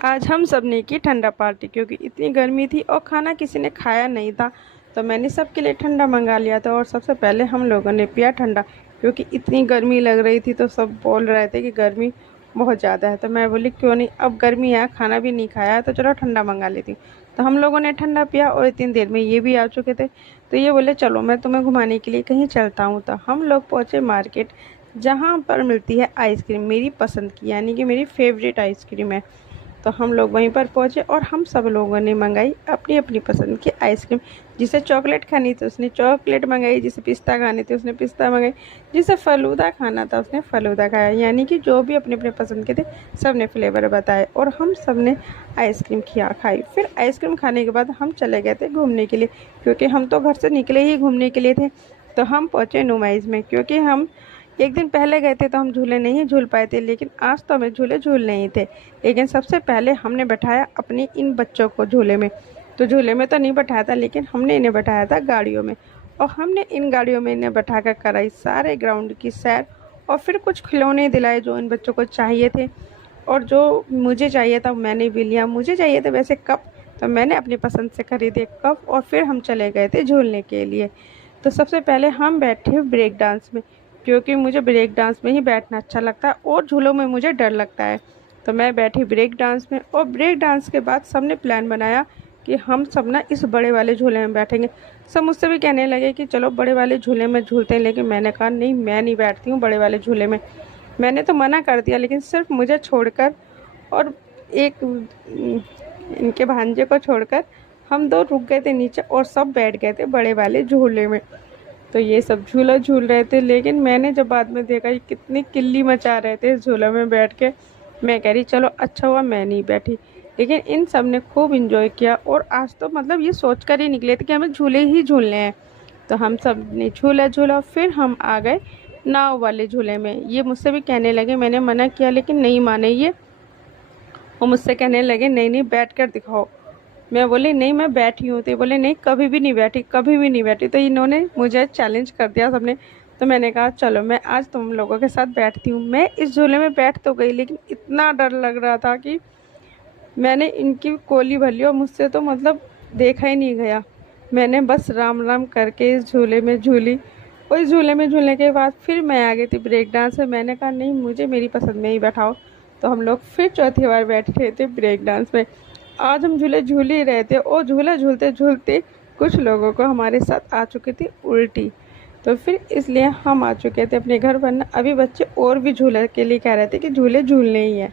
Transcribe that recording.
आज हम सब ने की ठंडा पार्टी क्योंकि इतनी गर्मी थी और खाना किसी ने खाया नहीं था। तो मैंने सबके लिए ठंडा मंगा लिया था और सबसे पहले हम लोगों ने पिया ठंडा क्योंकि इतनी गर्मी लग रही थी। तो सब बोल रहे थे कि गर्मी बहुत ज़्यादा है। तो मैं बोली क्यों नहीं, अब गर्मी है, खाना भी नहीं खाया है तो चलो ठंडा मंगा लेती हूँ। तो हम लोगों ने ठंडा पिया और इतनी देर में ये भी आ चुके थे। तो ये बोले चलो मैं तुम्हें घुमाने के लिए कहीं चलता हूँ। तो हम लोग पहुँचे मार्केट, जहाँ पर मिलती है आइसक्रीम मेरी पसंद की, यानी कि मेरी फेवरेट आइसक्रीम है। तो हम लोग वहीं पर पहुंचे और हम सब लोगों ने मंगाई अपनी अपनी पसंद की आइसक्रीम। जिसे चॉकलेट खानी थी उसने चॉकलेट मंगाई, जिसे पिस्ता खानी थी उसने पिस्ता मंगाई, जिसे फ़लूदा खाना था उसने फ़लूदा खाया। यानी कि जो भी अपने अपने पसंद के थे सब ने फ्लेवर बताए और हम सब ने आइसक्रीम खाई। फिर आइसक्रीम खाने के बाद हम चले गए थे घूमने के लिए, क्योंकि हम तो घर से निकले ही घूमने के लिए थे। तो हम पहुँचे नुमाइश में, क्योंकि हम एक दिन पहले गए थे तो हम झूले नहीं झूल पाए थे, लेकिन आज तो हमें झूले झूलने ही थे। लेकिन सबसे पहले हमने बैठाया अपने इन बच्चों को झूले में। तो झूले में तो नहीं बैठाया था, लेकिन हमने इन्हें बैठाया था गाड़ियों में। और हमने इन गाड़ियों में इन्हें बैठा कर कराई सारे ग्राउंड की सैर। और फिर कुछ खिलौने दिलाए जो इन बच्चों को चाहिए थे, और जो मुझे चाहिए था मैंने भी लिया। मुझे चाहिए थे वैसे कप, तो मैंने अपनी पसंद से खरीदे कप और फिर हम चले गए थे झूलने के लिए। तो सबसे पहले हम बैठे ब्रेक डांस में, क्योंकि मुझे ब्रेक डांस में ही बैठना अच्छा लगता है और झूलों में मुझे डर लगता है। तो मैं बैठी ब्रेक डांस में, और ब्रेक डांस के बाद सबने प्लान बनाया कि हम सब ना इस बड़े वाले झूले में बैठेंगे। सब मुझसे भी कहने लगे कि चलो बड़े वाले झूले में झूलते हैं, लेकिन मैंने कहा नहीं, मैं नहीं बैठती हूँ बड़े वाले झूले में। मैंने तो मना कर दिया, लेकिन सिर्फ मुझे छोड़कर और एक इनके भांजे को छोड़कर हम दो रुक गए थे नीचे और सब बैठ गए थे बड़े वाले झूले में। तो ये सब झूला झूल रहे थे, लेकिन मैंने जब बाद में देखा ये कितनी किल्ली मचा रहे थे इस झूले में बैठ के, मैं कह रही चलो अच्छा हुआ मैं नहीं बैठी। लेकिन इन सब ने खूब इंजॉय किया और आज तो मतलब ये सोच कर ही निकले थे कि हमें झूले ही झूलने हैं। तो हम सब ने झूला झूला, फिर हम आ गए नाव वाले झूले में। ये मुझसे भी कहने लगे, मैंने मना किया लेकिन नहीं माने ये। वो मुझसे कहने लगे नहीं नहीं बैठ कर दिखाओ। मैं बोली नहीं मैं बैठी हूँ। तो बोले नहीं कभी भी नहीं बैठी, कभी भी नहीं बैठी। तो इन्होंने मुझे चैलेंज कर दिया सबने। तो मैंने कहा चलो मैं आज तुम लोगों के साथ बैठती हूँ। मैं इस झूले में बैठ तो गई, लेकिन इतना डर लग रहा था कि मैंने इनकी कोली भली और मुझसे तो मतलब देखा ही नहीं गया। मैंने बस राम राम करके इस झूले में झूली। और इस झूले में झूलने के बाद फिर मैं आ गई थी ब्रेक डांस में। मैंने कहा नहीं मुझे मेरी पसंद में ही बैठाओ। तो हम लोग फिर चौथी बार बैठे थे ब्रेक डांस में। आज हम झूले झूल ही रहे थे और झूला झूलते झूलते कुछ लोगों को हमारे साथ आ चुकी थी उल्टी। तो फिर इसलिए हम आ चुके थे अपने घर, वरना अभी बच्चे और भी झूले के लिए कह रहे थे कि झूले झूलने ही है।